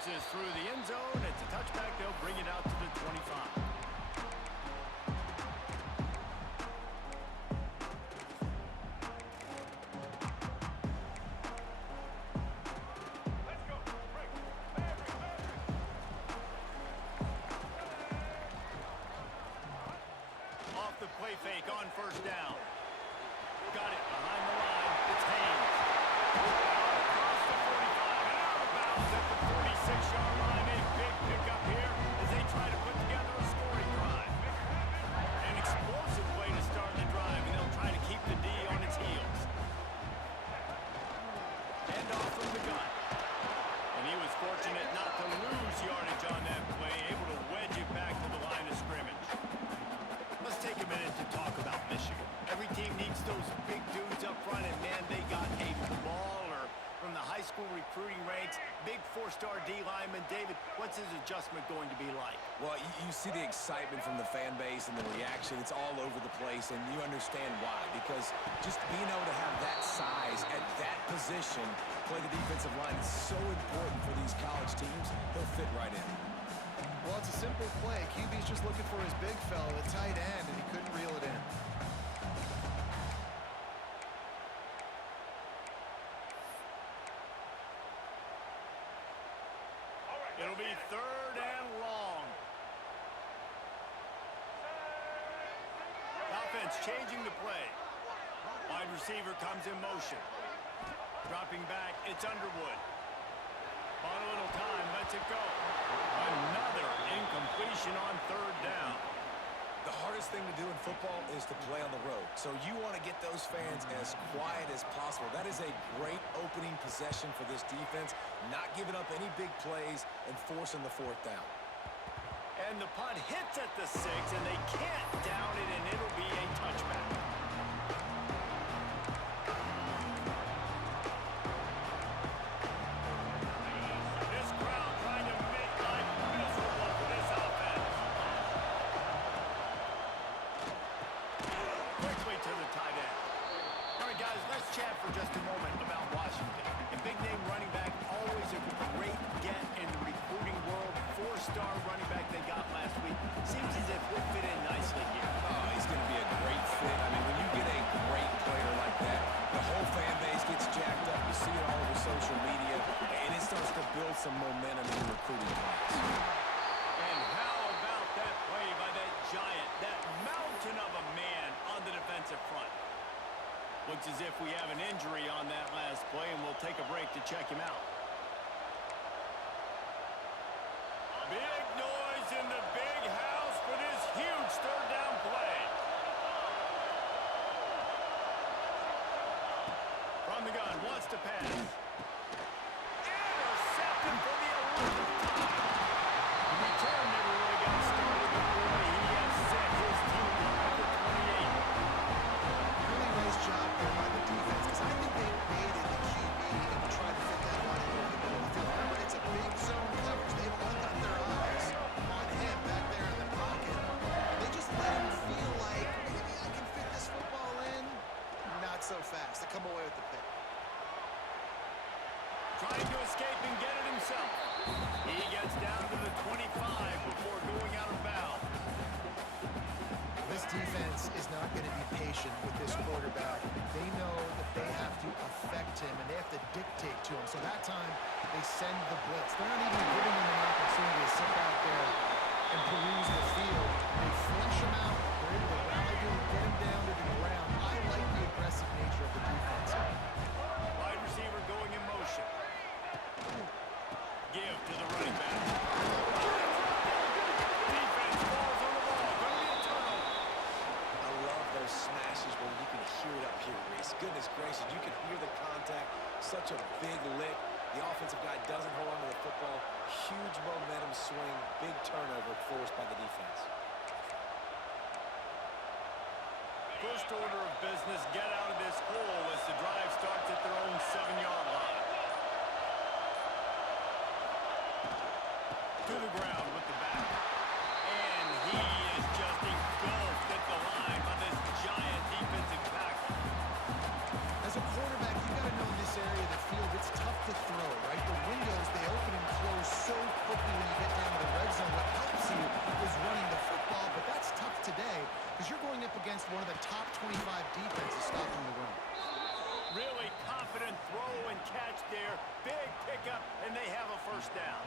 bounces through the end zone. It's a touchback. They'll bring it out to the 25. Off the play fake on first down. Got it behind the line. It's Haynes. Across the 45 and out of bounds at the 46-yard line. A big pickup here as they try to put together a scoring drive. An explosive way to start the drive, and they'll try to keep the D on its heels. Hand off from the gun. And he was fortunate not to lose yardage on that play, able to wedge it back to the line of scrimmage. Let's take a minute to talk about Michigan. Every team needs those big dudes up front, and man, they got a baller from the high school recruiting ranks. Big four-star D lineman. David, what's his adjustment going to be like? Well, you see the excitement from the fan base and the reaction. It's all over the place, and you understand why. Because just being able to have that size at that position, play the defensive line, is so important for these college teams. He'll fit right in. Well, it's a simple play. QB's just looking for his big fella, the tight end, and he couldn't reel it in. It'll be third and long. Offense changing the play. Wide receiver comes in motion. Dropping back, it's Underwood. On a little time, lets it go. Another incompletion on third down. The hardest thing to do in football is to play on the road. So you want to get those fans as quiet as possible. That is a great opening possession for this defense, not giving up any big plays and forcing the fourth down. And the punt hits at the 6, and they can't down it, and it'll be a touchback. Chat for just a moment about Washington. A big-name running back, always a great get in the recruiting world. Four-star running back they got last week. Seems as if he'll fit in nicely here. Oh, he's going to be a great fit. I mean, when you get a great player like that, the whole fan base gets jacked up. You see it all over social media, and it starts to build some momentum in the recruiting class. And how about that play by that giant, that mountain of a man on the defensive front? Looks as if we have an injury on that last play, and we'll take a break to check him out. Big noise in the big house for this huge third down play. From the gun, wants to pass. Intercepted for the 11th time. The return never really got started, but boy, he has set his team up for 28. Really nice job there by the defense, because I think they baited the QB and tried to fit that one in over the middle of the field. Remember, it's a big zone coverage. They've all got their eyes on him back there in the pocket. They just let him feel like, maybe I can fit this football in. Not so fast. They come away with the pick. Trying to escape and get it himself. He gets down to the 25 before going out of bounds. This defense is not going to be patient with this quarterback. They know that they have to affect him, and they have to dictate to him. So that time, they send the blitz. They're not even giving him an opportunity to sit back there and peruse the field. They flush him out. They're able to rally him, get him down to the ground. I like the aggressive nature of the defense. Wide receiver going in motion. Give to the running back. Defense falls on the ball. Going to be a turnover. I love those smashes where you can hear it up here, Reese. Goodness gracious, you can hear the contact. Such a big lick. The offensive guy doesn't hold on to the football. Huge momentum swing. Big turnover forced by the defense. First order of business, get out of this hole as the drive starts at their own 7-yard line. To the ground with the back. And he is just engulfed at the line by this giant defensive tackle. As a quarterback, you got to know in this area of the field, it's tough to throw, right? The windows, they open and close so against one of the top 25 defenses stopping the run. Really confident throw and catch there. Big pickup, and they have a first down.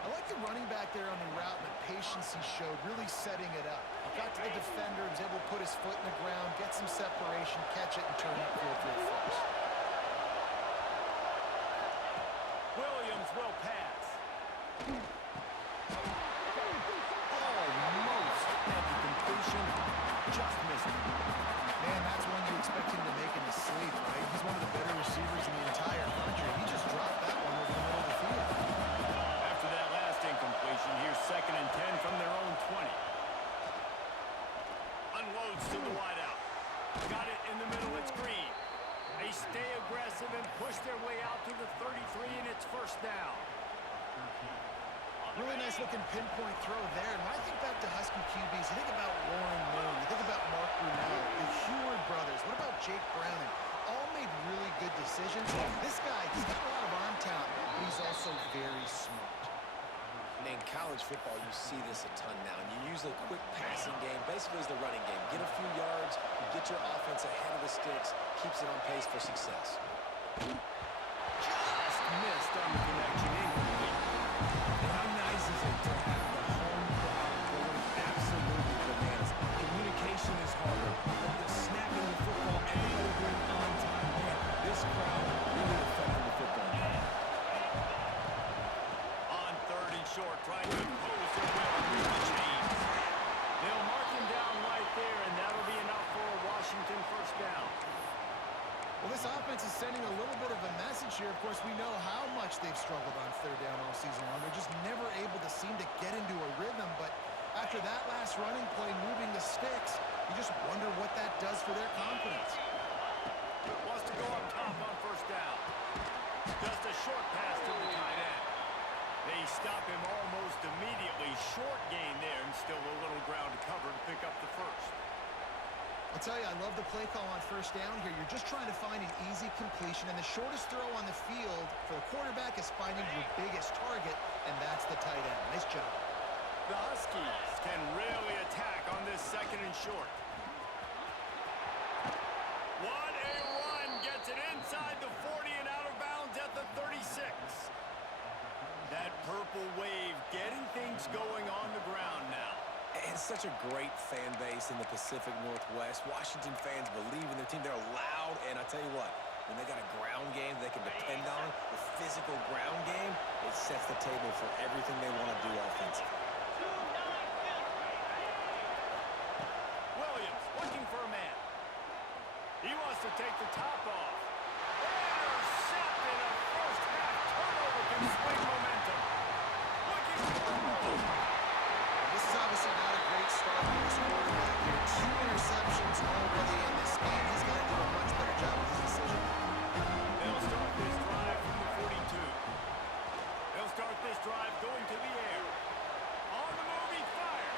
I like the running back there on the route and the patience he showed, really setting it up. Got to the defender, was able to put his foot in the ground, get some separation, catch it, and turn upfield for a first. Williams will pass. Almost at the completion. Just missed it. Man, that's one you expect him to make in his sleep, right? He's one of the better receivers in the entire country. He just dropped that one over the middle of the field. After that last incompletion, here's 2nd and 10 from their own 20. Unloads to the wideout. Got it in the middle, it's Green. They stay aggressive and push their way out to the 33, and it's first down. Really nice looking pinpoint throw there. And when I think back to Husky QBs, you think about Warren Moon, you think about Mark Brunell, the Heward brothers. What about Jake Browning? All made really good decisions. This guy, he's got a lot of arm talent, but he's also very smart. In college football, you see this a ton now. And you use a quick passing game, basically as the running game. Get a few yards, get your offense ahead of the sticks, keeps it on pace for success. Just missed on the connection. Incomplete. And how nice is it to have the home crowd going absolutely bananas? Communication is harder, but the snapping the football and delivering on time, man, this crowd really affected the football game. On 3rd and short, trying to impose their will through the chains. They'll mark him down right there, and that'll be enough for a Washington first down. Well, this offense is sending a little bit of a message here. Of course, we know how much they've struggled on 3rd down all season long. They're just never able to seem to get into a rhythm. But after that last running play, moving the sticks, you just wonder what that does for their confidence. Wants to go up top on first down. Just a short pass to the tight end. They stop him almost immediately. Short gain there, and still a little ground to cover to pick up the first. I'll tell you, I love the play call on first down here. You're just trying to find an easy completion, and the shortest throw on the field for the quarterback is finding your biggest target, and that's the tight end. Nice job. The Huskies can really attack on this 2nd and short. What a run! Gets it inside the 40 and out of bounds at the 36. That purple wave getting things going on the ground now. And such a great fan base in the Pacific Northwest. Washington fans believe in their team. They're loud, and I tell you what, when they got a ground game they can depend on, the physical ground game, it sets the table for everything they want to do offensively. Williams looking for a man. He wants to take the top off. Intercepted. A first half turnover can swing momentum. Looking for a goal. This is obviously not a great start for this quarterback here. 2 interceptions already in this game. He's got to do a much better job with his decision. They'll start this drive from the 42. They'll start this drive going to the air. On the move, he fires.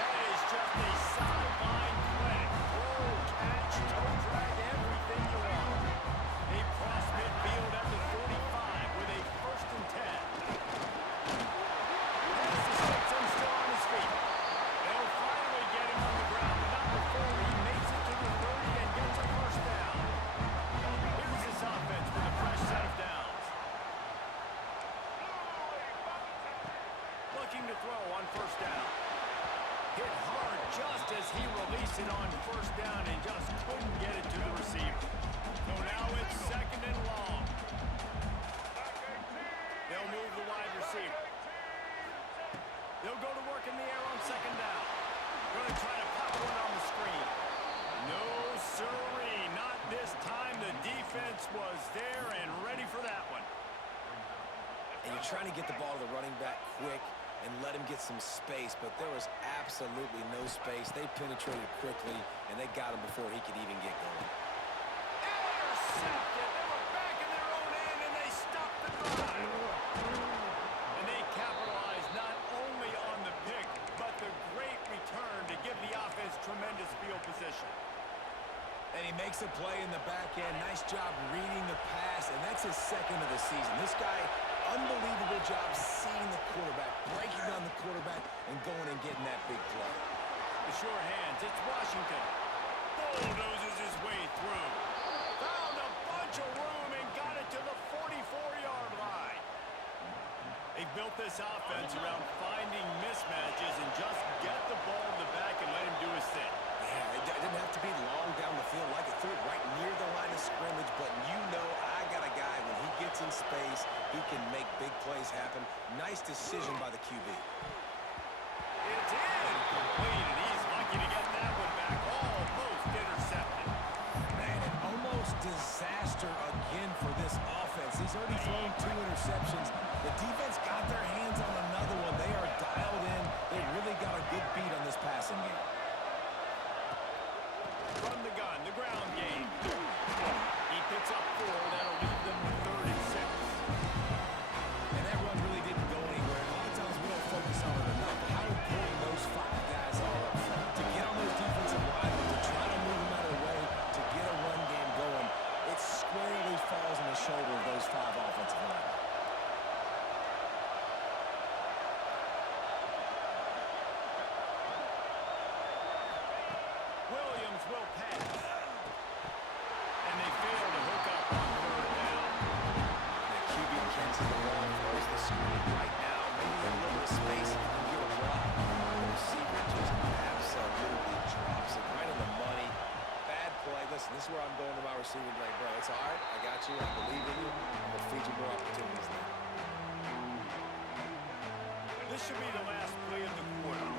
That is just a sideline play. Throw, catch, toe drag, everything you want. They cross midfield at the 45 with a 1st and 10. Pass the sticks and still on his feet. They'll finally get him on the ground, but not before he makes it to the 30 and gets a first down. Here's this offense with a fresh set of downs. Looking to throw on first down. Hit hard just as he released it on first down and just couldn't get it to the receiver. So now it's 2nd and long. They'll move the wide receiver. They'll go to work in the air on 2nd down. Going to try to pop one on the screen. No, sirree, not this time. The defense was there and ready for that one. And you're trying to get the ball to the running back quick and let him get some space, but there was absolutely no space. They penetrated quickly, and they got him before he could even get going. Intercepted. They were back in their own end, and they stopped the drive. And they capitalized not only on the pick, but the great return to give the offense tremendous field position. And he makes a play in the back end. Nice job reading the pass, and that's his 2nd of the season. This guy, unbelievable job seeing the quarterback, breaking down the quarterback, and going and getting that big play. with sure hands. It's Washington. Bulldozes his way through. Found a bunch of room and got it to the 44-yard line. They've built this offense around finding mismatches and just get the ball in the back and let him do his thing. Yeah, it didn't have to be long down the field like it threw it right near the line of scrimmage, but you know I got a guy, when he gets in space, he can make big plays happen. Nice decision by the QB. It's in. Complete, and he's lucky to get that one back. Almost intercepted. Man, an almost disaster again for this offense. He's already thrown 2 interceptions. The defense got their hands on another one. They are dialed in. They really got a good beat on this passing game. From the gun, the ground game. He picks up 4. That'll leave them with 3rd and 6. And that run really didn't go anywhere. A lot of times we don't focus on it enough. But how important those 5 guys are up front to get on those defensive linemen, to try to move them out of the way, to get a run game going. It squarely falls on the shoulder of those 5 offensive linemen. Williams will pass. And they fail to hook up on 3rd down. The QB catches the ball, throws the screen right now. Maybe a little bit of space and can get a block. The receiver just absolutely drops it right on the money. Bad play. Listen, this is where I'm going to my receiver like, bro, it's all right. I got you. I believe in you. I'm going to feed you more opportunities now. This should be the last play of the quarter.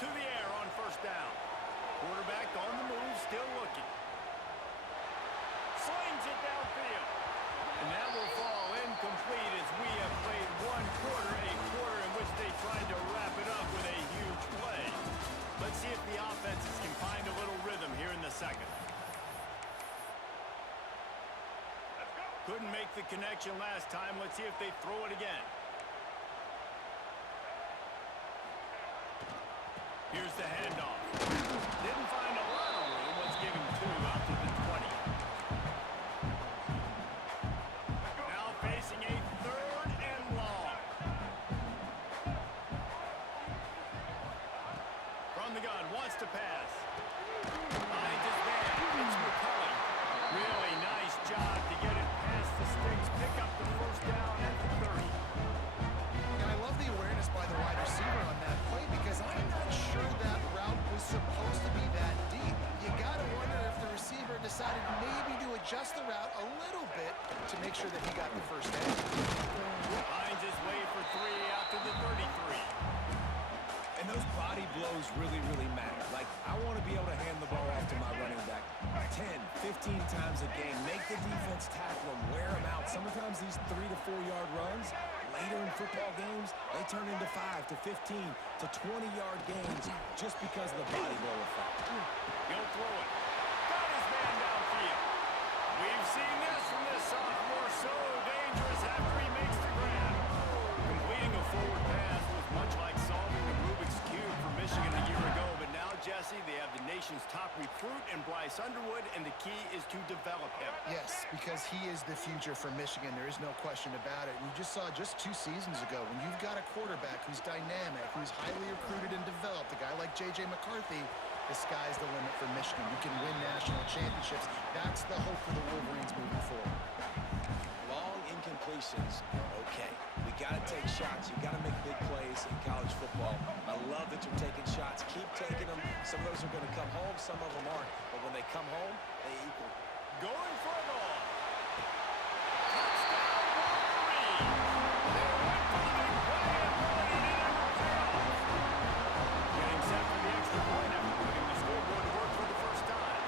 To the air on 1st down. Quarterback on the move, still looking. Slings it downfield. And that will fall incomplete as we have played 1 quarter, a quarter in which they tried to wrap it up with a huge play. Let's see if the offenses can find a little rhythm here in the 2nd. Couldn't make the connection last time. Let's see if they throw it again. Here's the handoff. Didn't find a lot of room. Let's give him 2 out to the 20. Now facing a 3rd and long. From the gun, wants to pass. Finds his man. It's McCulley. Really nice job to get it past the sticks. Pick up the 1st down at the 30. And I love the awareness by the wide receiver on that play because I'm not sure that route was supposed to be that deep. You got to wonder if the receiver decided maybe to adjust the route a little bit to make sure that he got the 1st down. Finds his way for 3 out to the 33. And those body blows really, really matter. Like, I want to be able to hand the ball off to my running back 10, 15 times a game. Make the defense tackle them, wear them out. Sometimes these 3 to 4 yard runs, later in football games, they turn into 5 to 15 to 20-yard gains just because of the body blow effect. He'll throw it. Got his man downfield. We've seen this from this sophomore. So dangerous after he makes the grab. Completing a forward pass was much like solving the Rubik's Cube for Michigan a year ago. But now, Jesse, they have the nation's top recruit in Bryce Underwood, and the key is to develop him. Yes, because he is the future for Michigan. There is no question about it. And you just saw just 2 seasons ago when you've got a quarterback who's dynamic, who's highly recruited and developed, a guy like J.J. McCarthy, the sky's the limit for Michigan. You can win national championships. That's the hope for the Wolverines moving forward. Long incompletions are okay. We got to take shots. You got to make big plays in college football. I love that you're taking shots. Keep taking them. Some of those are going to come home. Some of them aren't. But when they come home, they equal. Going for it all. Touchdown, Wolverines! They went for the big play and really didn't pay off. Getting set for the extra point after putting the scoreboard to work for the 1st time.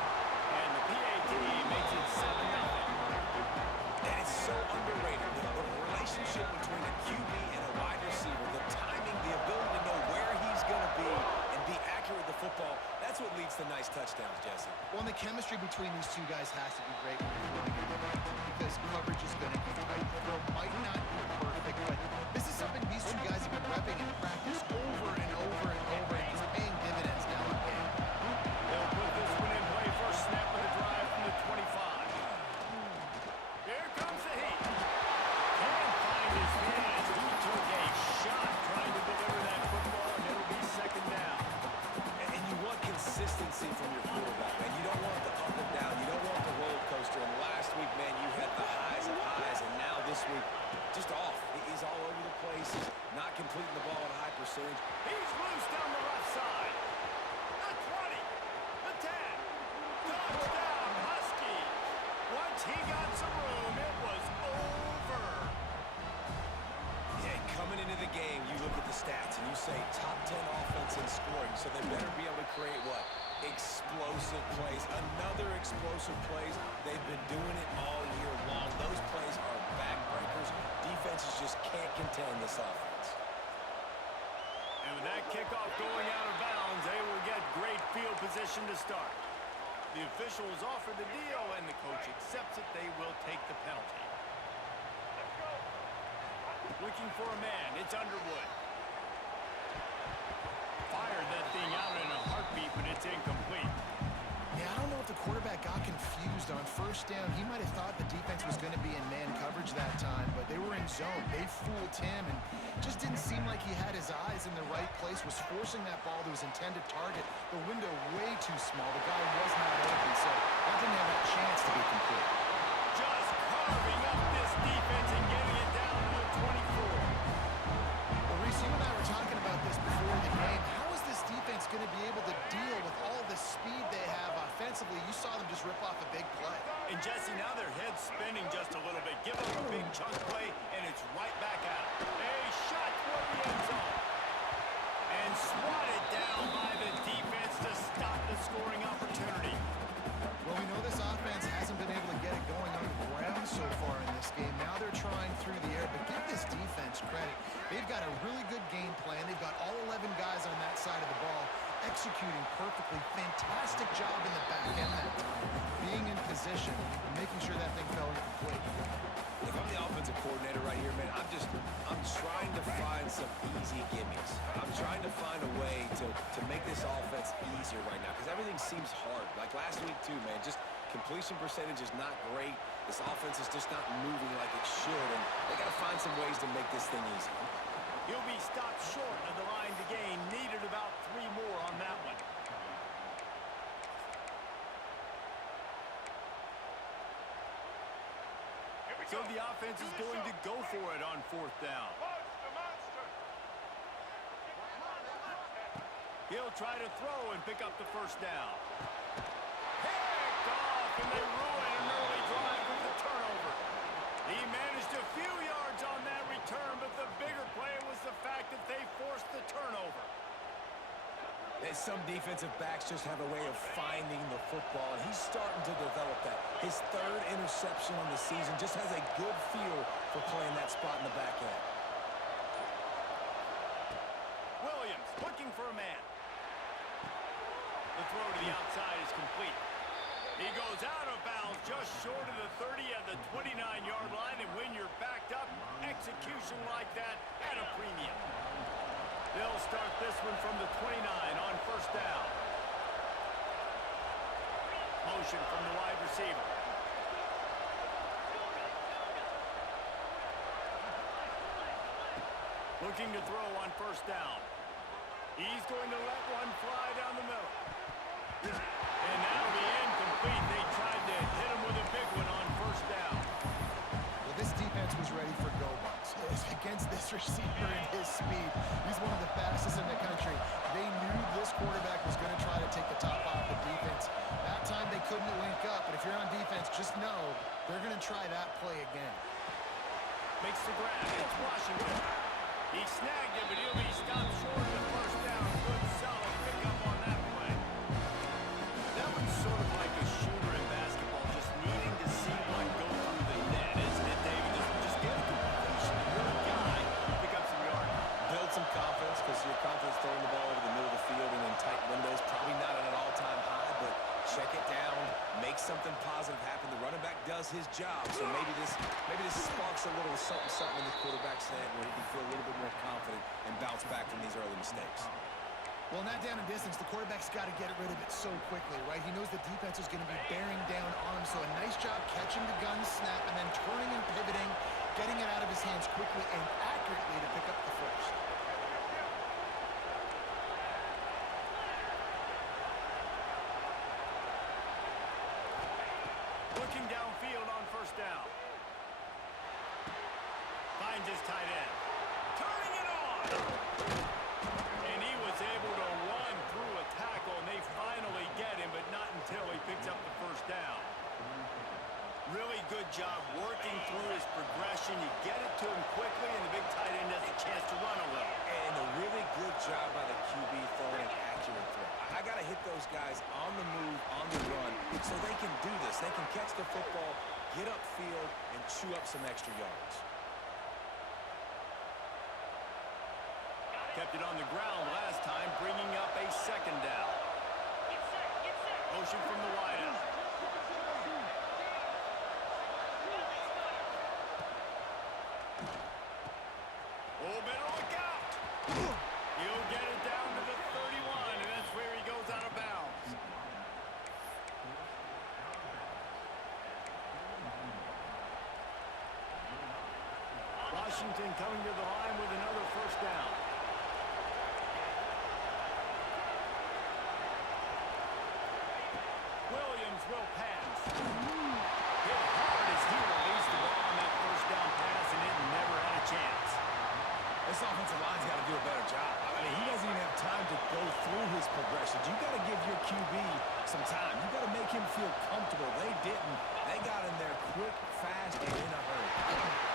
And the PAT makes it 7-0. And it's so underrated. The relationship between a QB and a wide receiver, the timing, the ability to know where he's going to be and be accurate with the football, that's what leads to nice touchdowns, Jesse. Well, and the chemistry between these 2 guys has to be great when you're throwing in the red zone because coverage is going to be tight. The throw might not be perfect, but this is something these 2 guys have been repping in practice over and over and over, and it's paying dividends now in game. They'll put this one in play. First snap of the drive from the 25. Here comes the heat. Can't find his man as he took a shot trying to not completing the ball at a high percentage. He's loose down the left side. The 20, the 10. Touchdown, Husky. Once he got some room, it was over. Yeah, coming into the game, you look at the stats and you say top 10 offense in scoring, so they better be able to create what? Explosive plays. Another explosive plays. They've been doing it all year long. Those plays are backbreakers. Defenses just can't contend this offense. And with that kickoff going out of bounds, they will get great field position to start. The officials offer the deal, and the coach accepts it. They will take the penalty. Looking for a man. It's Underwood. Fired that thing out in a heartbeat, but it's incomplete. Yeah, I don't know if the quarterback got confused on first down. He might have thought the defense was going to be in man coverage that time, but they were in zone. They fooled him and just didn't seem like he had his eyes in the right place, was forcing that ball to his intended target. The window way too small. The guy was not open, so that didn't have a chance to be complete. Just carving up this defense and getting it down to the 24. Well, Reese, you and I were talking about this before the game. How is this defense going to be able to deal with all the speed they have offensively? You saw them just rip off a big play. And Jesse, now their head's spinning just a little bit. Give up a big chunk play, and it's right back out. A shot toward the end zone. And swatted down by the defense to stop the scoring opportunity. Well, we know this offense hasn't been able to get it going on the ground so far in this game. Now they're trying through the air, but give this defense credit. They've got a really good game plan. They've got all 11 guys on that side of the ball executing perfectly. Fantastic job in the back end that time, being in position and making sure that thing fell incomplete. If I'm the offensive coordinator right here, man, I'm trying to find some easy gimmies. I'm trying to find a way to make this offense easier right now because everything seems hard. Like last week too, man, just completion percentage is not great. This offense is just not moving like it should, and they got to find some ways to make this thing easy. He'll be stopped short of the line to gain. Needed about 3 more on that one. So the offense is going to go for it on 4th down. He'll try to throw and pick up the 1st down. Picked off, and they ruin an early drive with the turnover. He managed a few yards on that return, but the bigger play was the fact that they forced the turnover. And some defensive backs just have a way of finding the football, and he's starting to develop that. His 3rd interception on the season just has a good feel for playing that spot in the back end. Williams looking for a man. The throw to the outside is complete. He goes out of bounds just short of the 30 at the 29-yard line, and when you're backed up, execution like that at a premium. They'll start this one from the 29 on 1st down. Motion from the wide receiver. Looking to throw on 1st down. He's going to let one fly down the middle. And that'll be incomplete. They tried to hit him with a big one on 1st down. Well, this defense was ready for go-bucks. Against this receiver and his speed, he's one of the fastest in the country. They knew this quarterback was going to try to take the top off the defense. That time they couldn't link up, but if you're on defense, just know they're going to try that play again. Makes the grab. It's Washington. He snagged it, but he'll be stopped short of the 1st down. Good, solid pickup on that play. That one's sort of like a shooter in basketball, just needing to see one go through the net, isn't it, David? Just get a completion. You're a guy. You pick up some yardage. Build some confidence because your confidence throwing the ball over the middle of the field and in tight windows, probably not at an all-time high, but check it down, make something positive happen. The running back does his job, so maybe this sparks a little something in the quarterback's head where he can feel a little bit more confident and bounce back from these early mistakes. Well, in that down and distance, the quarterback's got to get rid of it so quickly, right? He knows the defense is going to be bearing down on him, so a nice job catching the gun snap and then turning and pivoting, getting it out of his hands quickly and accurately to pick up the 1st. Looking downfield on 1st down. Finds his tight end. Turning it on. And he was able to run through a tackle, and they finally get him, but not until he picks up the first down. Really good job working through his progression. You get it to him quickly, and the big tight end has a chance to run a little. And a really good job by the QB throwing an accurate throw. I got to hit those guys on the move, on the run, so they can do this. They can catch the football, get upfield, and chew up some extra yards. Kept it on the ground last time, bringing up a second down. Motion from the wideout. Oh, better look out. He'll get it down to the 31, and that's where he goes out of bounds. Washington coming to the line with another first down. Williams will pass. Hit hard as he released the ball on that first down pass, and it never had a chance. This offensive line's got to do a better job. I mean, he doesn't even have time to go through his progressions. You got to give your QB some time. You got to make him feel comfortable. They didn't. They got in there quick, fast, and in a hurry.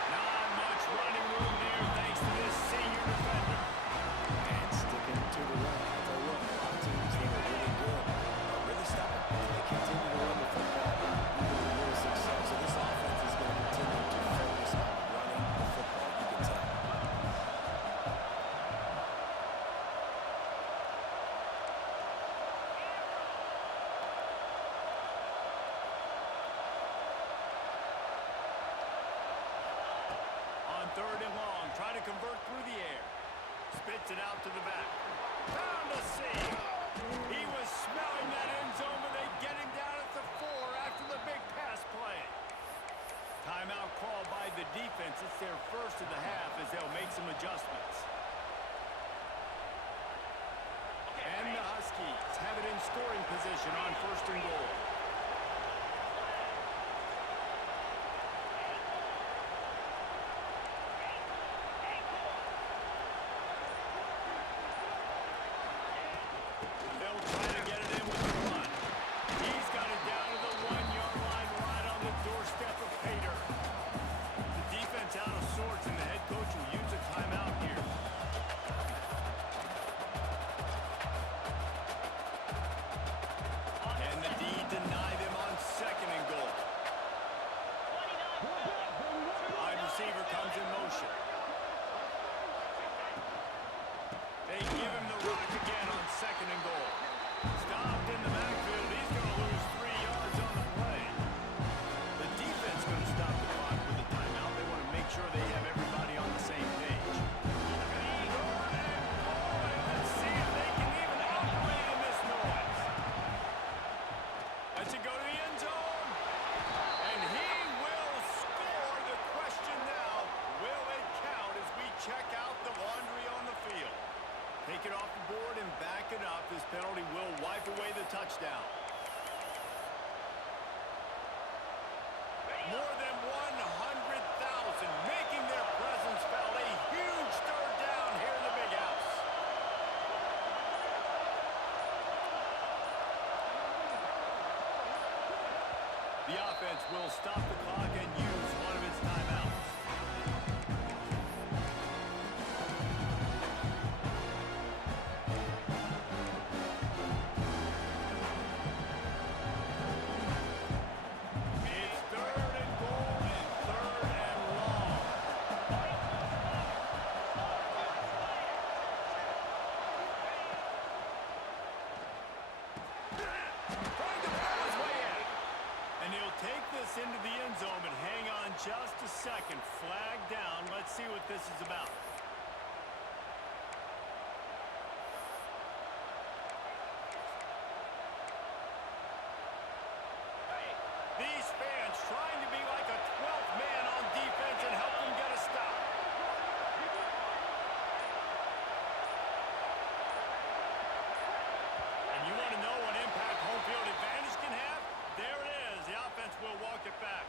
Not much running room there thanks to this senior defender. And sticking to the run. I tell you what, a lot of teams that are really good are really stubborn. And they continue to run the football even with little success. So this offense is going to continue to focus on running the football. You can tell. On third and long, trying to convert through the air. Spits it out to the back. Found a seam. He was smelling that end zone, but they get him down at the 4 after the big pass play. Timeout called by the defense. It's their first of the half as they'll make some adjustments. And the Huskies have it in scoring position on first and goal. They'll try to get it in with the run. He's got it down to the 1-yard line right on the doorstep of Pater. The defense out of sorts, and the head coach will use a timeout here. And the D deny them on second and goal. Wide receiver comes in motion. They give him the rock again on second and goal. Stopped in the backfield. He's going to lose 3 yards on the play. The defense going to stop the clock with a timeout. They want to make sure they have everybody on the same page. Third and goal, and let's see if they can even operate in this noise. Lets it go to the end zone. And he will score. The question now, will it count as we check out the laundry on the field? Take it off the board and back it up. This penalty will wipe away the touchdown. More than 100,000 making their presence felt. A huge third down here in the big house. The offense will stop the clock and use one of its timeouts. It's third and goal and third and long. Trying to bow his way in. And he'll take this into the end zone, but hang on just a second. Flag down. Let's see what this is about. These fans trying to be like a 12th man on defense and help them get a stop. And you want to know what impact home field advantage can have? There it is. The offense will walk it back.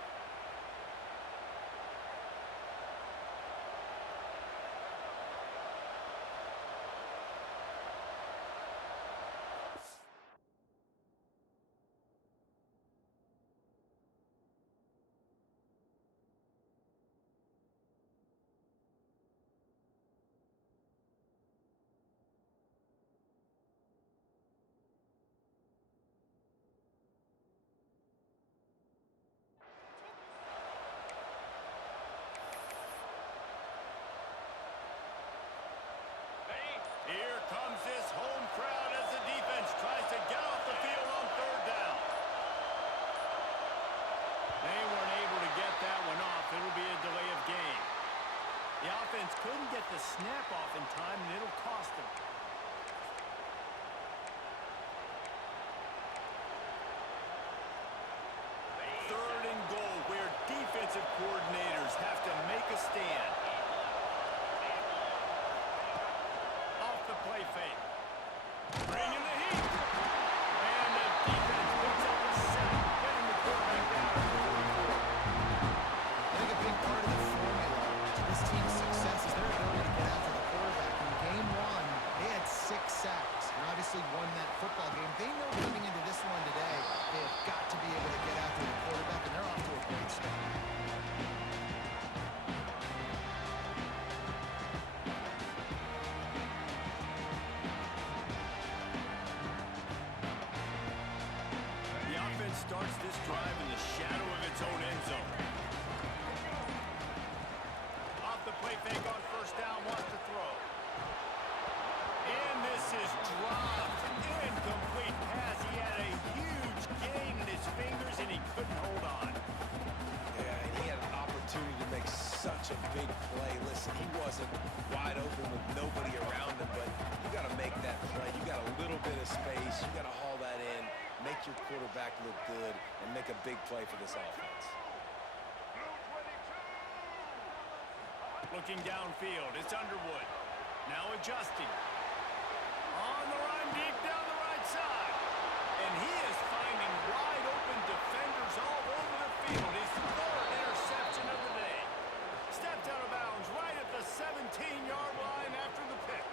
comes this home crowd as the defense tries to get off the field on third down. They weren't able to get that one off. It'll be a delay of game. The offense couldn't get the snap off in time, and it'll cost them. Third and goal, where defensive coordinators have to make a stand. Off the play fake. Bringing the heat. And the defense picks up a sack, getting the quarterback down at the 44. I think a big part of the formula to this team's success is their ability to get after the quarterback. In game one, they had 6 sacks and obviously won that football game. They know coming into this one today, they've got to be able to get after the quarterback, and they're off to a great start. The offense starts this drive in the shadow of its own end zone. Off the play fake on first down, wants to throw. And this is dropped. Incomplete pass. He had a huge gain in his fingers, and he couldn't hold on. Yeah, and he had an opportunity to make such a big play. Listen, he wasn't wide open with nobody around him, but you got to make that play. You got a little bit of space. You got to haul that in, make your quarterback look good, and make a big play for this offense. Looking downfield, it's Underwood. Now adjusting. On the run, deep down the right side. And he is finding wide open defenders all over the field. His third interception of the day. Stepped out of bounds right at the 17-yard line after the pick.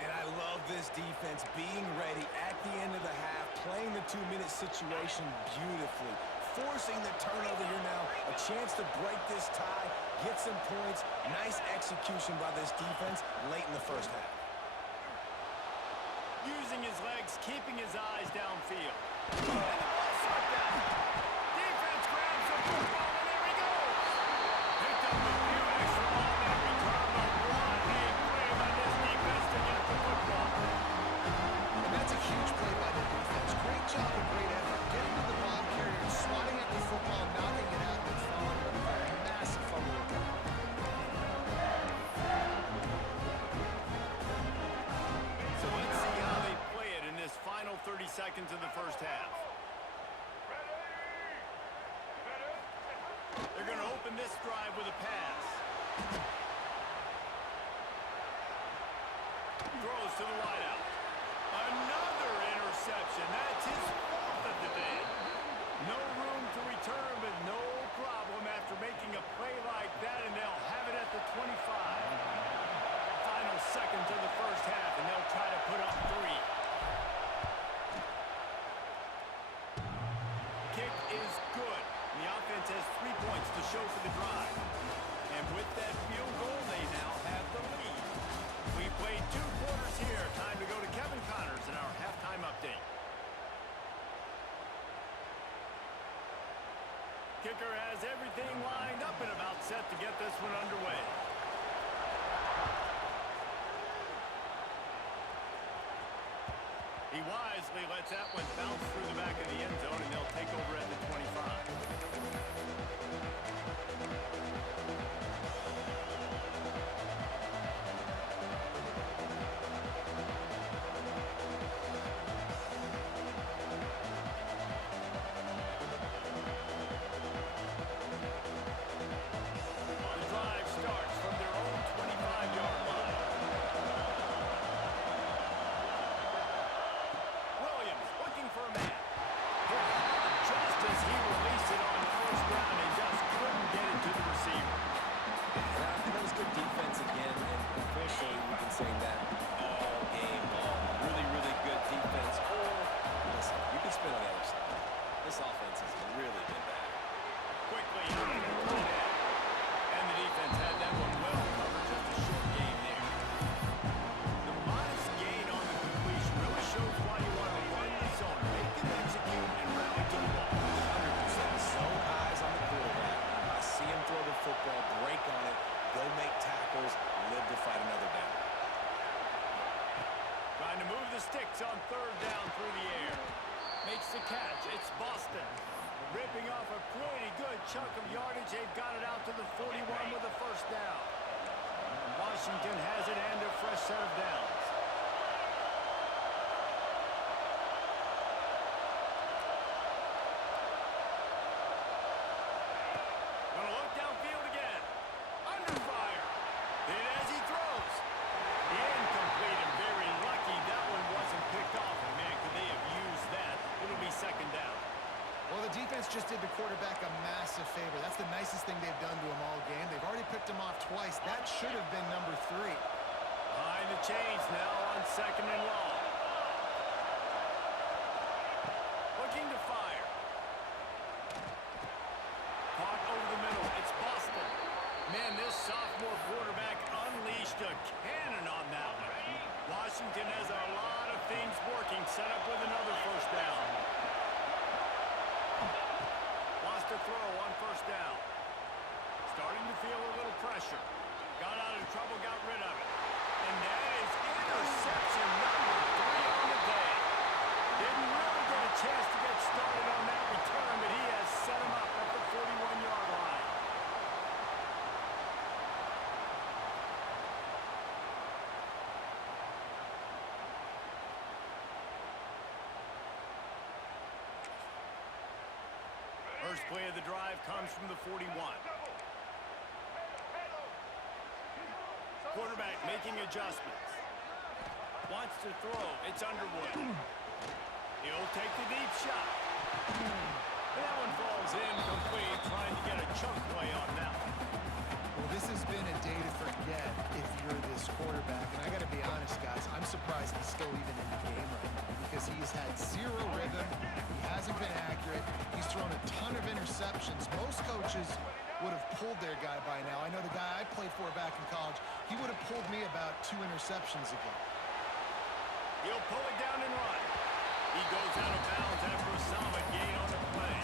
And I love this defense being ready at the end of the half, playing the 2-minute situation beautifully, forcing the turnover here now, a chance to break this tie, get some points. Nice execution by this defense late in the first half. Using his legs, keeping his eyes downfield. And the ball sucked out. Defense grabs the football, and there he goes. Picked up a few extra on that return, but what a play by this defense to get the football. And that's a huge play by the defense. Great job and great effort. Getting to the ball carrier, swatting at the football, knocking it out, and throwing it for a massive fumble return. So let's see how they play it in this final 30 seconds of the first half. They're going to open this drive with a pass. Throws to the wideout. Another interception. That's his 4th of the day. No room to return, but no problem after making a play like that, and they'll have it at the 25. Final seconds of the first half, and they'll try to put up 3. Kick is good. The offense has 3 points to show for the drive. And with that field goal, they now have the lead. We've played 2 quarters here. Time to go to Kevin Connors in our halftime update. Kicker has everything lined up and about set to get this one underway. He wisely lets that one bounce through the back of the end zone, and they'll take over at the 25. The drive starts from their own 25-yard line. Williams looking for a man. Hit hard just as he released it on first down and just couldn't get it to the receiver. sticks on third down through the air. Makes the catch. It's Boston. Ripping off a pretty good chunk of yardage. They've got it out to the 41 with a first down. Washington has it and a fresh set of downs. Gonna look downfield again. Under fire. Hit as he throws. Incomplete and very lucky that one wasn't picked off. And man, could they have used that? It'll be second down. Well, the defense just did the quarterback a massive favor. That's the nicest thing they've done to him all game. They've already picked him off twice. That should have been number 3. Behind the chains now on second and long. Looking to fire. Caught over the middle. It's Boston. Man, this sophomore quarterback unleashed a cannon on that one. Washington has a lot of things working. Set up with another first down. Lost a throw on first down. Starting to feel a little pressure. Got out of trouble, got rid of it. And that is interception number 3 on the day. Didn't really get a chance to get started on that return, but he has set him up at the 41-yard line. First play of the drive comes from the 41. Quarterback making adjustments. Wants to throw. It's Underwood. He'll take the deep shot. That one falls incomplete, trying to get a chunk play on that one. Well, this has been a day to forget if you're this quarterback. And I got to be honest, guys, I'm surprised he's still even in the game right now because he's had zero rhythm. He hasn't been accurate. He's thrown a ton of interceptions. Most coaches would have pulled their guy by now. I know the guy I played for back in college, he would have pulled me about 2 interceptions ago. He'll pull it down and run. He goes out of bounds after a solid gain on the play.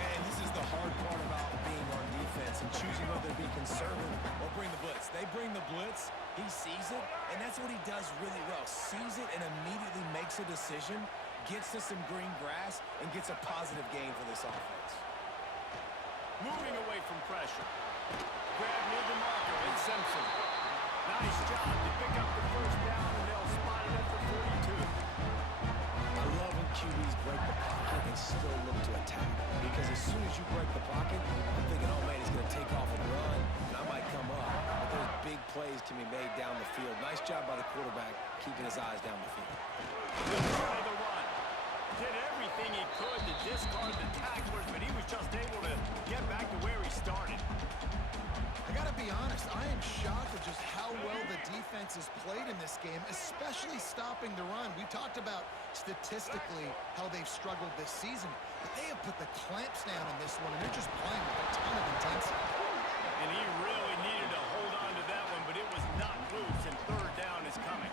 Man, this is the hard part about being on defense and choosing whether to be conservative or bring the blitz. They bring the blitz, he sees it, and that's what he does really well. Sees it and immediately makes a decision, gets to some green grass, and gets a positive gain for this offense. Moving away from pressure. Grab near the marker, it's Simpson. Nice job to pick up the first down, and they'll spot it at the 42. I love when QBs break the pocket and still look to attack. Because as soon as you break the pocket, I'm thinking, oh man, he's going to take off and run, and I might come up. But those big plays can be made down the field. Nice job by the quarterback, keeping his eyes down the field. Good try to run. Did everything he could to discard the tacklers, but he was just able to get back to where he started. I got to be honest, I am shocked at just how well the defense has played in this game, especially stopping the run. We talked about statistically how they've struggled this season, but they have put the clamps down in this one, and they're just playing with a ton of intensity. And he really needed to hold on to that one, but it was not loose, and third down is coming.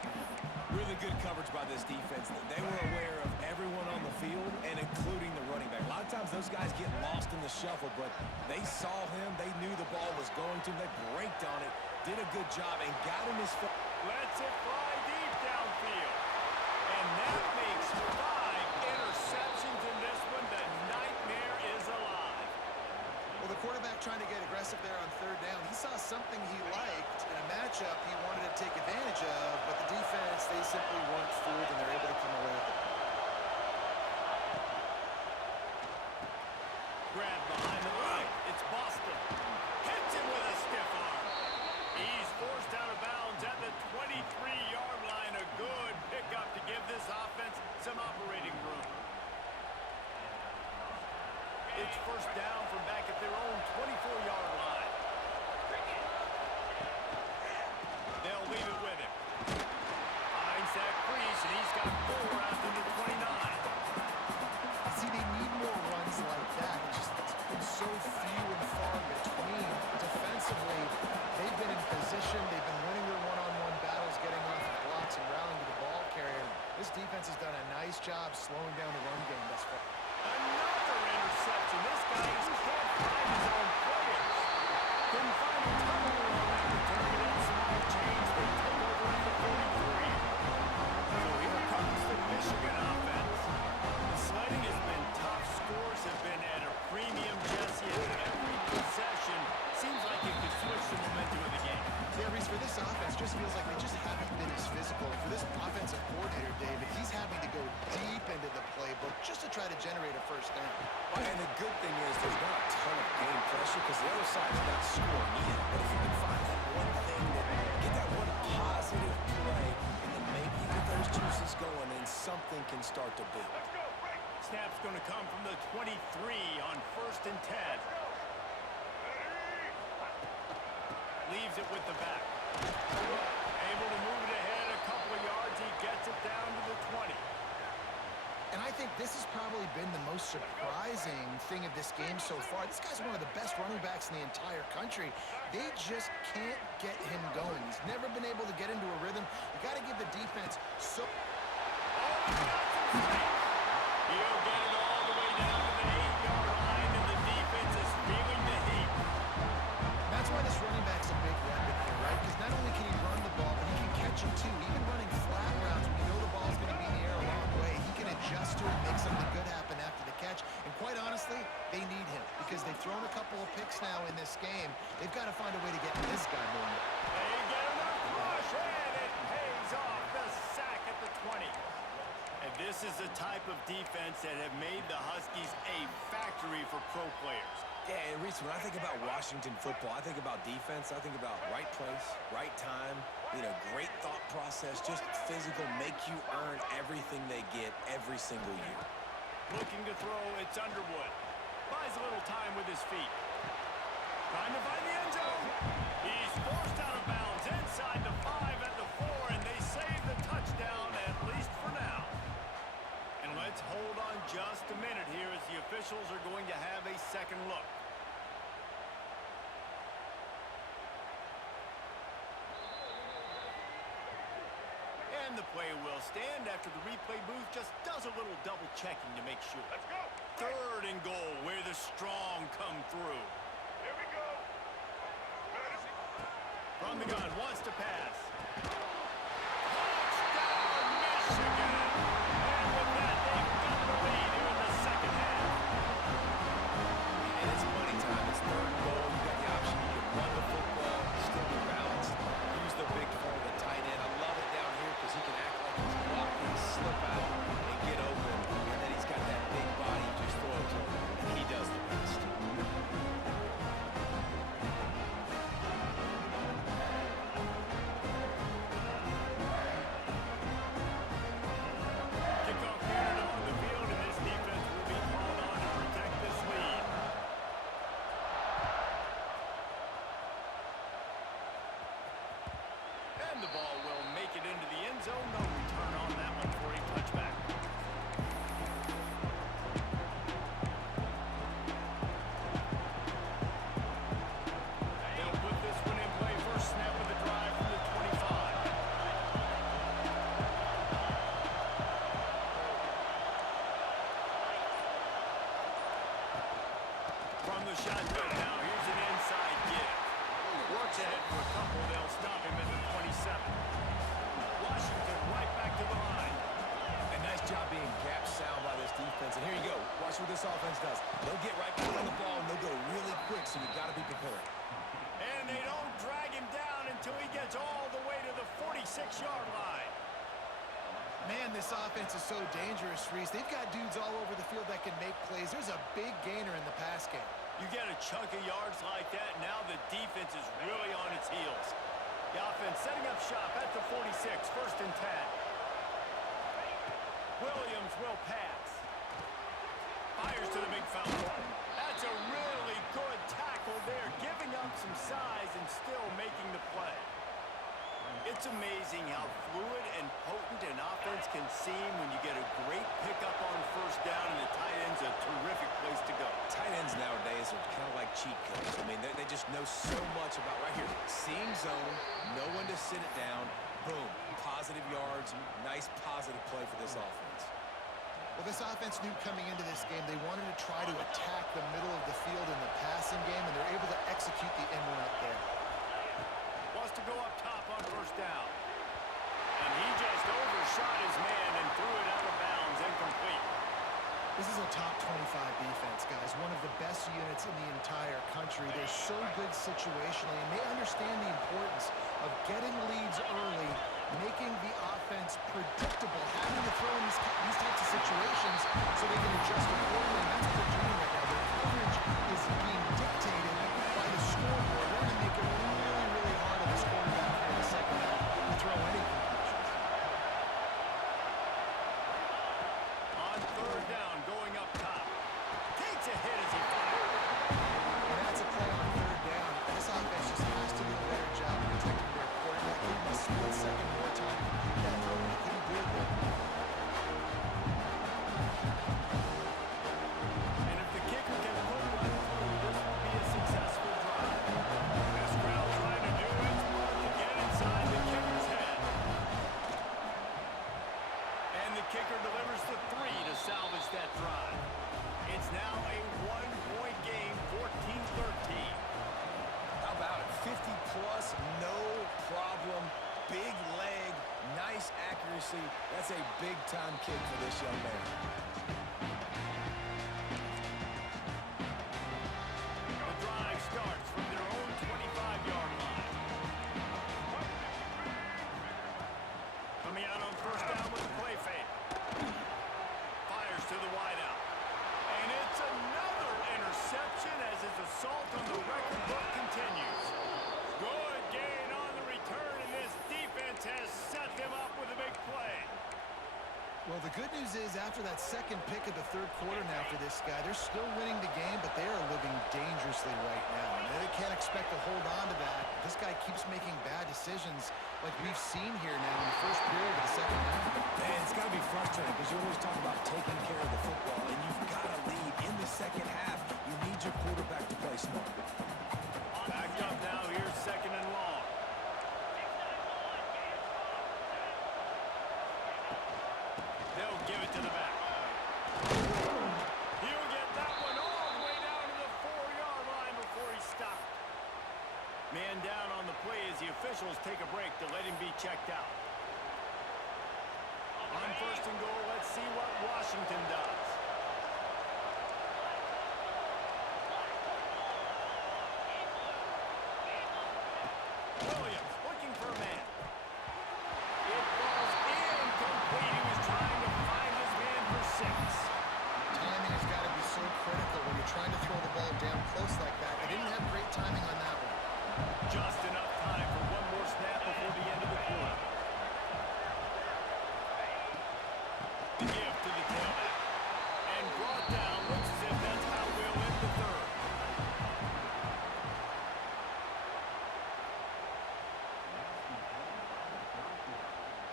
Really good coverage by this defense. They were aware of everyone on the field, and including the running back. A lot of times those guys get lost in the shuffle, but they saw him. They knew the ball was going to him. They braked on it, did a good job, and got him his foot. Lets it fly deep downfield. And that makes 5 interceptions in this one. The nightmare is alive. Well, the quarterback trying to get aggressive there on third down. He saw something he liked in a matchup he wanted to take advantage of, but the defense, they simply weren't fooled, and they're able to come away with it. Grab behind the line. It's Boston. Hits him with a stiff arm. He's forced out of bounds at the 23-yard line. A good pickup to give this offense some operating room. It's first down from back at their own 24-yard line. They'll leave it with him. Finds that crease, and he's got 4 out to the 29. See, they need more runs like that. It's been so few and far between. Defensively, they've been in position. They've been winning their one-on-one battles, getting off of blocks and rallying to the ball carrier. This defense has done a nice job slowing down the run game thus far. Another interception. This guy just can't find his own players. Couldn't find a tunnel on that return, but in small change, they take over at the 43. So here comes first down. Well, and the good thing is there's not a ton of game pressure because the other side's not scoring either. But if you can find that one thing, get that one positive play, and then maybe you get those juices going and something can start to build. Snap's going to come from the 23 on 1st and 10. Leaves it with the back. Able to move it ahead a couple of yards. He gets it down to the 20. And I think this has probably been the most surprising thing of this game so far. This guy's one of the best running backs in the entire country. They just can't get him going. He's never been able to get into a rhythm. You got to give the defense so... He'll get it all the way down to the 8-yard line, and the defense is feeling the heat. That's why this running back's a big weapon here, right? Because not only can he run the ball, but he can catch it too. Even running flat routes when you know the ball's going to be in the air a long way, he can adjust to it and make something good happen after the catch. And quite honestly, they need him because they've thrown a couple of picks now in this game. They've got to find a way to get this guy going. They get enough rush, and it pays off the sack at the 20. And this is the type of defense that have made the Huskies a factory for pro players. Yeah, and Reese, when I think about Washington football, I think about defense. I think about right place, right time, great thought process, just physical, make you earn everything they get every single year. Looking to throw, it's Underwood. Buys a little time with his feet. Trying to find the end zone. He's forced out of bounds inside the 5 at the 4, and they save the touchdown, at least for now. And let's hold on just a minute here as the officials are going to have a second look. And the play will stand after the replay booth just does a little double checking to make sure. Let's go. 3rd and goal, where the strong come through. Here we go. From the gun, wants to pass. Touchdown, Michigan! And with that, they've got the lead here in the second half. And it's money time. It's 3rd and goal. You got the option. You can run the football, still be balanced. Use the big four, the tight end. I love it down here because he can act like he's blocking, slip out, and get open. And then he's got that big body. You just throw it to him, and he does the rest. Kickoff unit on the field, and this defense will be called on to protect this lead. And the ball will make it into the end zone. No return on that one for a touchback. They'll put this one in play. First snap of the drive from the 25. From the shotgun now, here's an inside give. Works ahead for a couple. They'll stop him at the 27. Washington right back to the line. And nice job being gap sound by this defense. And here you go. Watch what this offense does. They'll get right back on the ball, and they'll go really quick, so you got to be prepared. And they don't drag him down until he gets all the way to the 46-yard line. Man, this offense is so dangerous, Reese. They've got dudes all over the field that can make plays. There's a big gainer in the pass game. You get a chunk of yards like that, now the defense is really on its heels. The offense setting up shop at the 46, 1st and 10. Williams will pass. Fires to the big foul. That's a really good tackle there, giving up some size and still making the play. It's amazing how fluid and potent an offense can seem when you get a great pickup on 1st down, and the tight end's a terrific place to go. Tight ends nowadays are kind of like cheat codes. I mean, they just know so much about right here. Seeing zone, know when to sit it down, boom, positive yards, nice positive play for this offense. Well, this offense knew coming into this game they wanted to try to attack the middle of the field in the passing game, and they're able to execute the end route there. Wants to go up top on 1st down. And he just overshot his man and threw it out of bounds, incomplete. This is a top 25 defense, guys. One of the best units in the entire country. They're so good situationally, and they understand the importance of getting leads early, making the offense it's predictable having to throw in these types of situations so they can adjust accordingly. And that's what they're doing right now. Their coverage is being dictated by the scoreboard. They're going to make it really, really hard on this quarterback here in the second half to throw any conclusions. On third down, going up top. Takes a hit as he fires. And that's a play on third down. This offense just has to do a better job protecting their quarterback. Give him a split second more time to complete that throw, and he couldn't do it there. And if the kicker can put one through, this will be a successful drive. This crowd trying to do its part to get inside the kicker's head. And the kicker delivers the 3 to salvage that drive. It's now a one-point game, 14-13. How about it? 50-plus, no problem. Big leg, nice accuracy. That's a big-time kick for this young man. The drive starts from their own 25-yard line. Coming out on first down with a play fake. Fires to the wideout. And it's another interception as his assault on the record book continues. Good gain on the return, and this defense has set them up with a big play. Well, the good news is after that second pick of the third quarter now for this guy, they're still winning the game, but they are living dangerously right now. And they can't expect to hold on to that. This guy keeps making bad decisions like we've seen here now in the first period of the second half. Man, it's got to be frustrating because you always talk about taking care of the football, and you've got to lead in the second half. You need your quarterback to play smart. Backed up now, here's second and long. They'll give it to the back. He'll get that one all the way down to the 4-yard line before he stopped. Man down on the play as the officials take a break to let him be checked out. On first and goal, let's see what Washington does. Williams looking for a man. It falls incomplete. He was trying to find his man for 6. Timing has got to be so critical when you're trying to throw the ball down close like that. They didn't have great timing on that one. Just enough time for one more snap before the end of the quarter. The give to the tailback. And brought down. Looks as if that's how we'll end the third.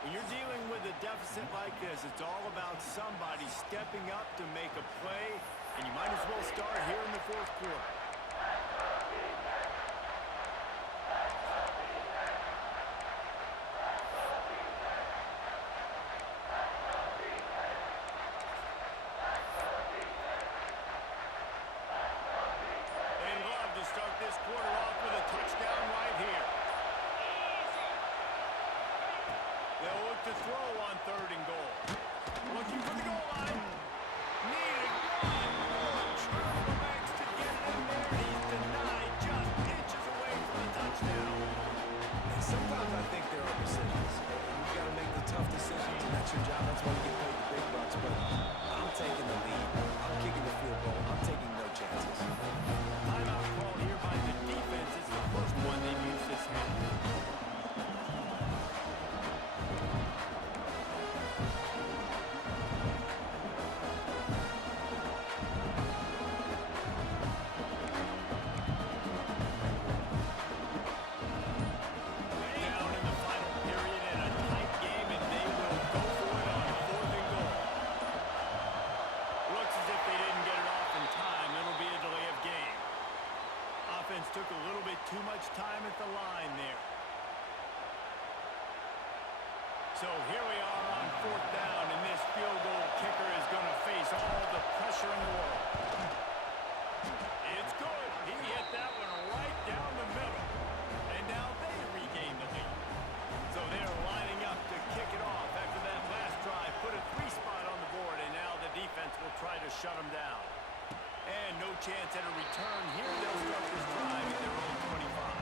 When you're dealing with a deficit like this, it's all about somebody stepping up to make a play, and you might as well start here in the fourth quarter. They'd love to start this quarter off with a touchdown right here. They'll look to throw on third and goal. Looking for the goal line. Needed one more turn to get it in there. He's denied just inches away from the touchdown. And sometimes I think there are decisions. You've got to make the tough decisions, and that's your job. That's why you get paid the big bucks. But I'm taking the lead. I'm kicking the field goal. I'm taking no chances. Timeout call here by the defense. It's the first one they've used this half. Down in the final period in a tight game, and they will go for it on fourth and goal. Looks as if they didn't get it off in time. It'll be a delay of game. Offense took a little bit too much time at the line there. So here we are on fourth down, and this field goal kicker is going to face all the pressure in the world. It's good. He hit that one right down the middle. And now they regain the lead. So they're lining up to kick it off after that last drive. Put a 3 spot on the board, and now the defense will try to shut them down. And no chance at a return here. They'll start this drive at their own 25.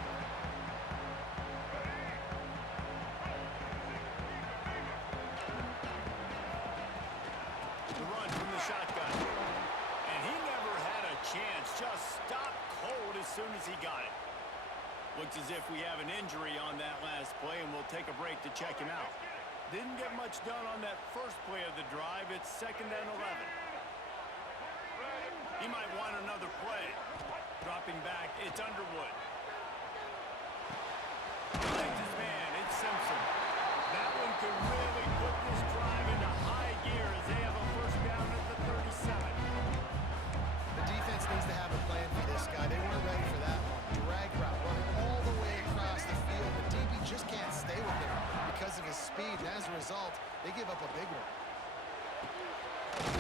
soon as he got it. Looks as if we have an injury on that last play, and we'll take a break to check him out. Didn't get much done on that first play of the drive. It's 2nd and 11. He might want another play. Dropping back, it's Underwood. Finds his man, it's Simpson. That one could really put this drive into high gear as they have a first down at the 37. The defense needs to have a plan for this guy. They weren't ready for that one. Drag route running all the way across the field. The DB just can't stay with him because of his speed. And as a result, they give up a big one.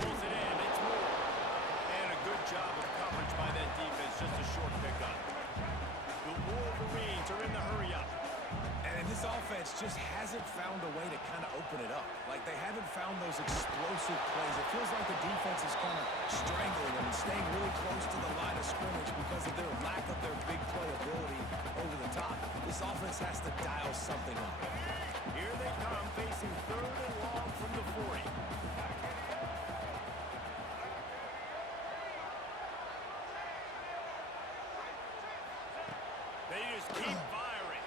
Pulls it in, it's Moore. And a good job of coverage by that defense, just a short pickup. The Wolverines are in the hurry-up. And this offense just hasn't found a way to kind of open it up. Like, they haven't found those explosive plays. It feels like the defense is kind of strangling them and staying really close to the line of scrimmage because of their lack of their big play ability over the top. This offense has to dial something up. Here they come, facing 3rd and long from the 40. They just keep firing.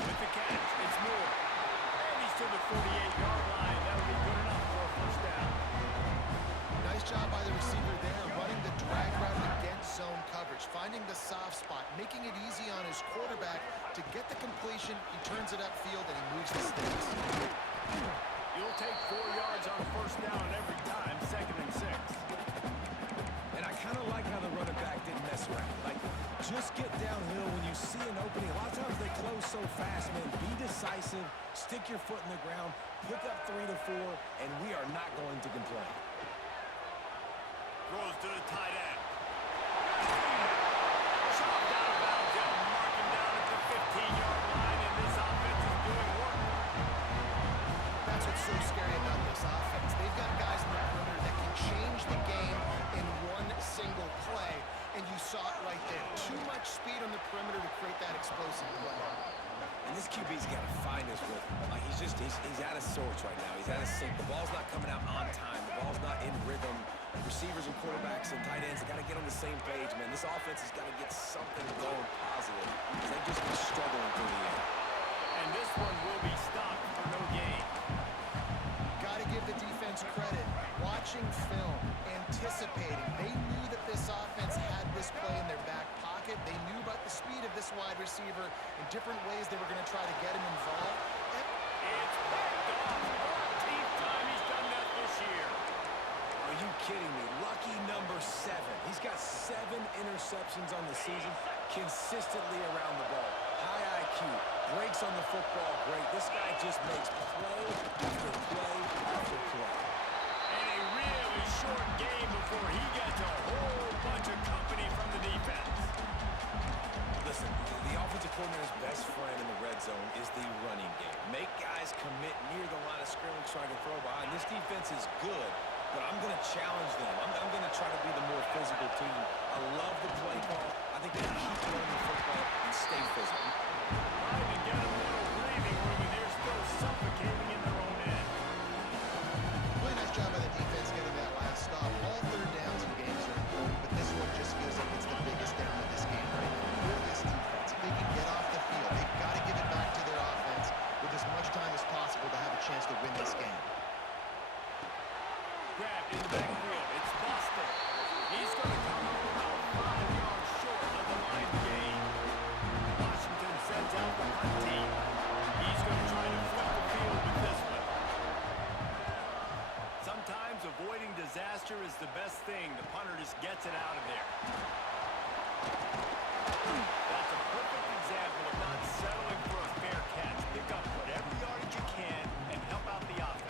With the catch, it's Moore. And he's to the 48-yard line. That'll be good enough for a first down. Nice job by the receiver there, running the drag route against zone coverage, finding the soft spot, making it easy on his quarterback to get the completion. He turns it upfield, and he moves the sticks. You'll take 4 yards on first down every time, 2nd and 6. And I kind of like how the running back didn't mess around. Like, just get downhill when you see an opening. A lot of times they close so fast, man. Be decisive, stick your foot in the ground, pick up 3 to 4, and we are not going to complain. Throws to the tight end. Chopped out of bounds. They'll mark him down at the 15-yard line, and this offense is doing work. That's what's so scary about this offense. They've got guys in the perimeter that can change the game in one single play, and you saw it right there. Too much speed on the perimeter to create that explosive play. And this QB's got to find his rhythm. Like, he's out of sorts right now. He's out of sync. The ball's not coming out on time. The ball's not in rhythm. Receivers and quarterbacks and tight ends, they got to get on the same page, man. This offense has got to get something going positive because they've just been struggling through the air. And this one will be stopped for no gain. Got to give the defense credit. Watching film, anticipating. They knew that this offense had this play in their back pocket. They knew about the speed of this wide receiver in different ways they were going to try to get him involved. It's picked off. 14th time he's done that this year. Are you kidding me? Lucky number 7. He's got 7 interceptions on the season, consistently around the ball. High IQ, breaks on the football great. This guy just makes play after play after play. And a really short game before he gets a whole bunch of company from the defense. Listen, the offensive coordinator's best friend in the red zone is the running game. Make guys commit near the line of scrimmage trying to throw behind. This defense is good, but I'm going to challenge them. I'm going to try to be the more physical team. I love the play call. I think they keep running the football and stay physical. Trying to get a little breathing room, and they're still suffocating in their own end. Really nice job by the defense getting that last stop. All third downs in games are important, but this one just feels like it's the biggest down of this game right now. For this defense, if they can get off the field, they've got to give it back to their offense with as much time as possible to have a chance to win this game. Grabbed in the backfield. It's Boston. He's going to come up about 5 yards short of the line gain. Washington sends out the punt team. He's going to try to flip the field with this one. Sometimes avoiding disaster is the best thing. The punter just gets it out of there. That's a perfect example of not settling for a fair catch. Pick up whatever yardage you can and help out the offense.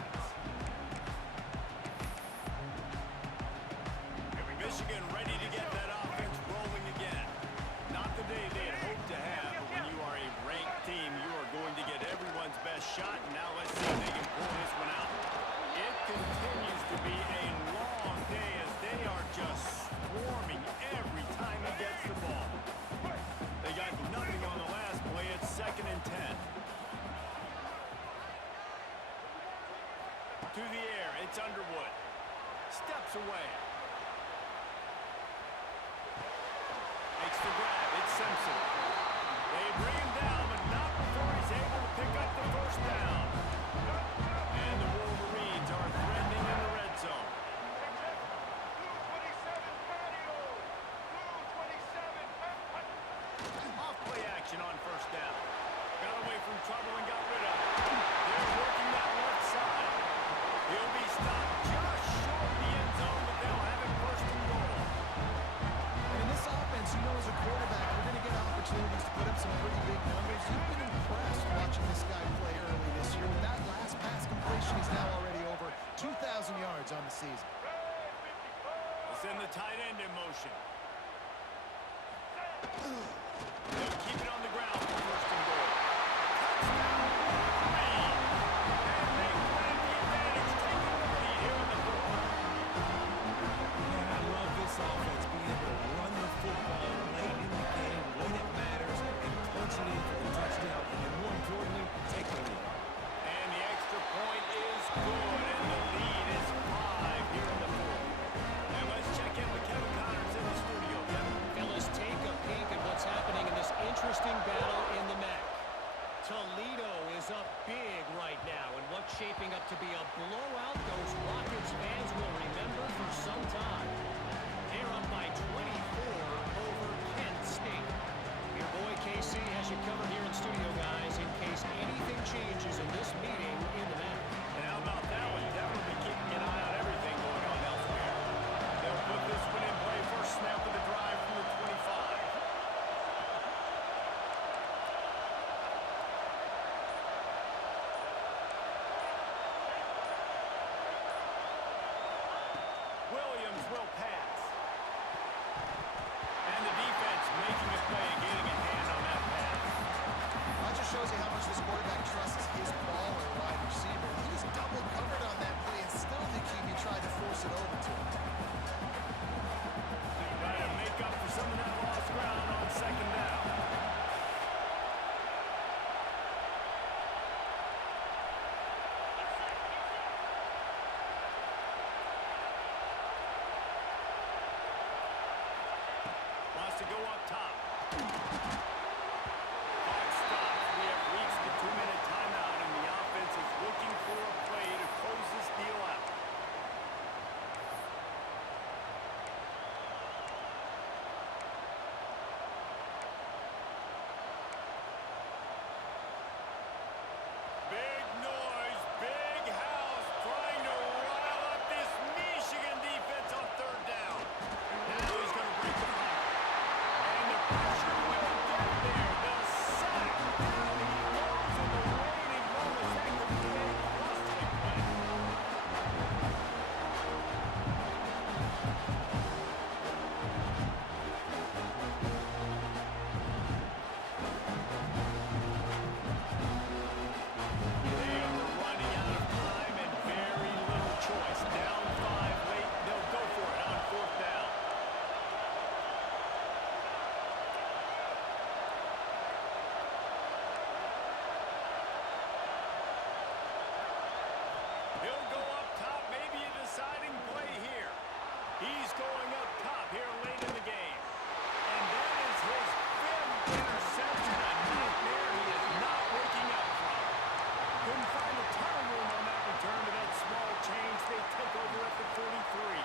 Michigan ready to get that offense rolling again. Not the day they had hoped to have, but when you are a ranked team, you are going to get everyone's best shot, and now let's see if they can pull this one out. It continues to be a long day as they are just swarming every time he gets the ball. They got nothing on the last play. It's 2nd and 10. To the air, it's Underwood. Steps away. Makes the grab. It's Simpson. They bring him down, but not before he's able to pick up the first down. And the Wolverines are threatening in the red zone. Off play action on first down. Got away from trouble and got rid of it. They're working that left side. He'll be stopped just short of the end zone, but they'll have it first and goal. And in this offense, you know, as a quarterback, you're going to get opportunities to put up some pretty big numbers. You've been impressed watching this guy play early this year. With that last pass completion, he's now already over 2,000 yards on the season. We'll send the tight end in motion. They'll keep it on the ground for first and goal. Touchdown, Wolverines! And they claim the advantage, taking the lead here in the fourth. Man, I love this offense being able to run the football late in the game when it matters and punch it in for the touchdown. And more importantly, take the lead. And the extra point is good, and the lead is 5 here in the fourth. And let's check in with Kevin Connors in the studio. Kevin. Fellas, take a peek at what's happening in this interesting battle in the MAC. Toledo is up big right now, and what's shaping up to be a blowout those Rockets fans will remember for some time. They're up by 24 over Kent State. Your boy KC has you covered here in studio, guys, in case anything changes in this meeting in the MAC. And how about that one? Definitely keeping an eye on everything going on elsewhere. They'll put this one in play first snap of the drive from the 25. Williams will pass. And the defense making a play and getting a hand on that pass. That just shows you how much this quarterback trusts his baller wide receiver. He was double covered on that play, and still the QB tried to force it over to him. Trying to make up for some of that lost ground on second down. Wants to go up top. Clock stops. We have reached the 2-minute timeout, and the offense is looking for a play to close this deal out. Big noise, big house, trying to rile up this Michigan defense on third down. Now he's going to break the pocket. And the pressure will get there. The sack. Down he goes in the waiting moments. That could be a costly play. They are running out of time and very little choice. Down 5 late. They'll go for it on fourth down. He'll go up top, maybe a deciding play here. He's going up top here late in the game. And that is his 5th interception, a nightmare he is not waking up from. Couldn't find a ton of room on that return to that small change. They take over at the 43.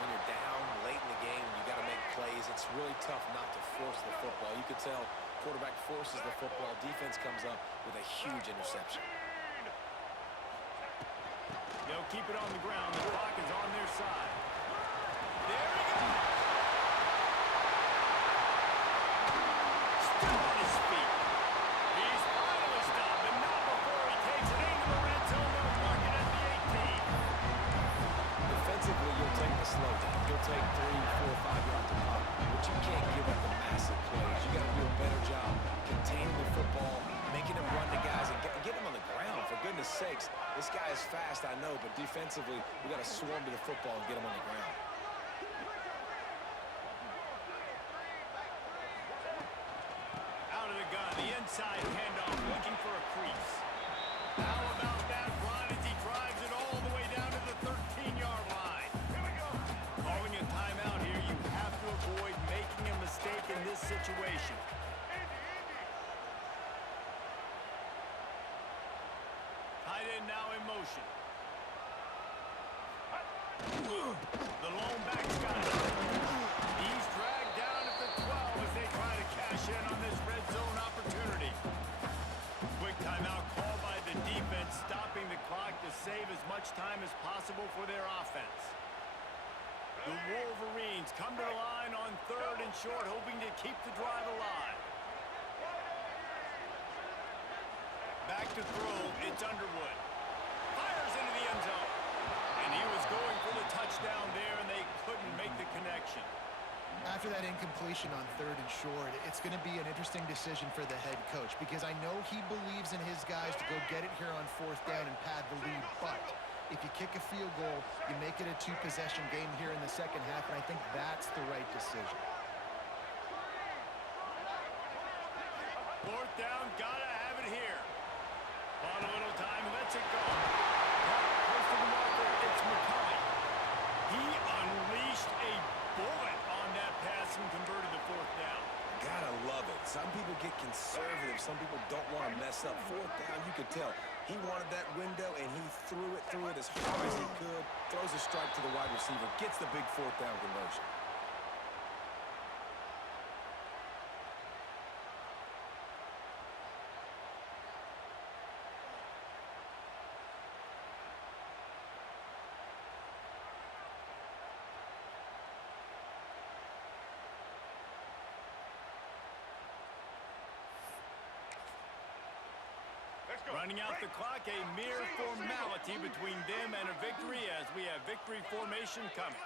When you're down late in the game and you got to make plays, it's really tough not to force the football. You could tell quarterback forces the football. Defense comes up with a huge interception. They'll keep it on the ground. The clock is on their side. There he goes. Still on his feet. He's finally stopped, but not before he takes it into the red zone. They'll mark it at the 18. Defensively, you'll take the slow down. You'll take 3, 4, 5 yards to pop, but you can't give up the massive plays. You got to do a better job containing the football, making him run the guys, and get him on the ground. For goodness sakes, this guy is fast, I know, but defensively, we got to swarm to the football and get him on the ground. Out of the gun, the inside handoff, looking for a crease. How about that run as he drives it all the way down to the 13-yard line? Here we go. Calling a timeout here, you have to avoid making him again now in motion. The lone back's got it. He's dragged down at the 12 as they try to cash in on this red zone opportunity. Quick timeout call by the defense, stopping the clock to save as much time as possible for their offense. The Wolverines come to the line on 3rd and short, hoping to keep the drive alive. Back to throw, it's Underwood. Fires into the end zone. And he was going for the touchdown there, and they couldn't make the connection. After that incompletion on 3rd and short, it's going to be an interesting decision for the head coach because I know he believes in his guys to go get it here on 4th down and pad the lead, but if you kick a field goal, you make it a 2-possession game here in the second half, and I think that's the right decision. 4th down, gotta have it here. On a little time, lets it go. Close to the marker, it's McCulley. He unleashed a bullet on that pass and converted the 4th down. Gotta love it. Some people get conservative. Some people don't want to mess up. 4th down, you could tell. He wanted that window, and he threw it as hard as he could. Throws a strike to the wide receiver. Gets the big 4th down conversion. Running out the clock, a mere formality between them and a victory as we have victory formation coming.